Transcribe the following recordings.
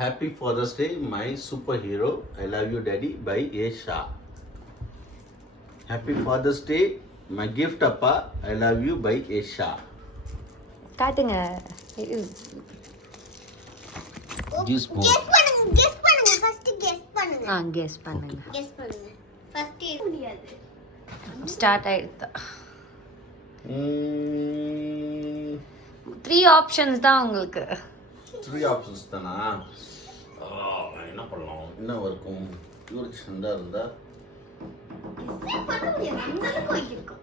Happy Father's Day, my superhero. I love you, Daddy. By A. Shah. Happy Father's Day, my gift, Appa. I love you. By A. Shah. காட்டுங்க. Juice bowl. Guess பண்ணுங்க first guess பண்ணுங்க guess பண்ணுங்க. Guess பண்ணுங்க first முடியாது start ஆயிடுது. 3 options தான் உங்களுக்கு. 3 options தானா? என்ன பண்ணலாம்? என்ன இருக்கும்? இவருக்கு சண்டா இருந்தா பண்ண முடியாது அந்த அளவுக்கு இருக்கும்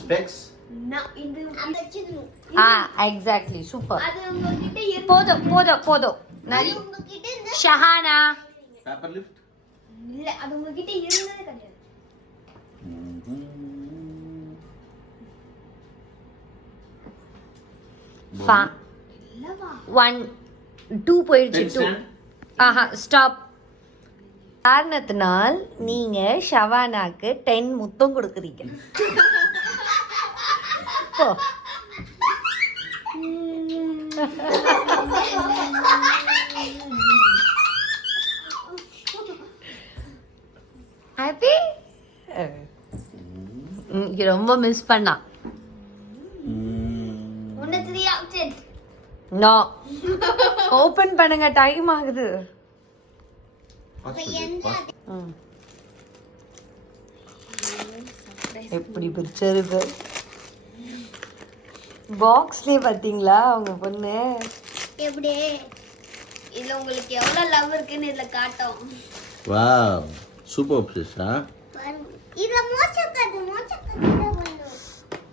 ஸ்பெக்ஸ். நான் இது அந்த சின்ன எக்ஸாக்ட்லி சூப்பர். அது உங்ககிட்ட இருக்கு போதும் நரி. உங்ககிட்ட இந்த ஷஹானா பேப்பர் லிஃப்ட். இல்ல அது உங்ககிட்ட இருந்ததே கிடையாது இல்லவா 1 2 போயிடுச்சு. 2 ஸ்டாப். காரணத்தினால் நீங்க ஷவானாக்கு 10 முத்தம் கொடுக்குறீங்க. போ. ஹாப்பி. ரொம்ப மிஸ் பண்ணா. ஒன்னு 3 ஆப்ஷன் நோ. ஓபன் பண்ணுங்க, டைம் ஆகுது. எப்படி பிரிச்சிருக்கு பாக்ஸ்லயே பாத்தீங்களா உங்க பொண்ணு? எப்படி இதுல உங்களுக்கு எவ்வளவு லவ் இருக்குன்னு இதுல காட்டும். வாவ் சூப்பர் ஆப்ஷன்ஸா. இத மோச்சக்காது வந்து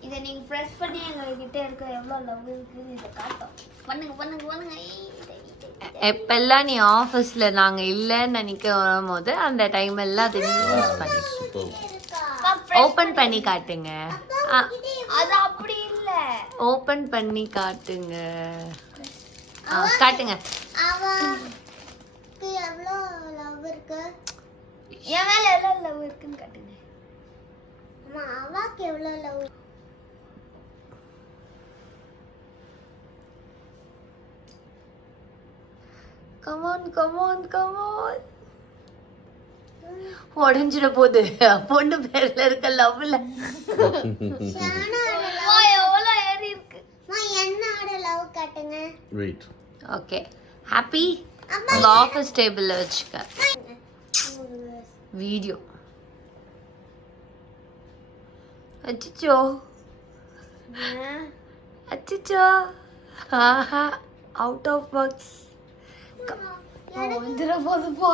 இத நீங்க பிரஸ் பண்ணி எங்க கிட்ட இருக்க எவ்வளவு லவ் இருக்குன்னு இத காட்டும். பண்ணுங்க எப்பெல்லாம் நீ ஆஃபீஸ்ல நாங்க இல்லன்னு நினைக்க வரும்போது அந்த டைம் எல்லாம் அதை யூஸ் பண்ணி ஓபன் பண்ணி காட்டுங்க. அது அப்படி இல்ல. ஓபன் பண்ணி காட்டுங்க. காட்டுங்க. அவக்கு எவ்வளவு லவ் இருக்கு? என் மேல எவ்வளவு லவ் இருக்குன்னு காட்டுங்க. அம்மா அவக்கு எவ்வளவு லவ்? come on உடஞ்சிட போகுது பொண்ணு பேர்ல இருக்க லவ்ல. எவ்வளவு ஏறி இருக்கு? என்னோட லவ் காட்டுங்க. வெயிட். ஓகே ஹாப்பி உங்க ஆஃபீஸ் டேபிள்ல வச்சுக்க. வீடியோ அச்சோ ஆஹா அவுட் ஆஃப் பாக்ஸ். வந்துற போதுப்பா.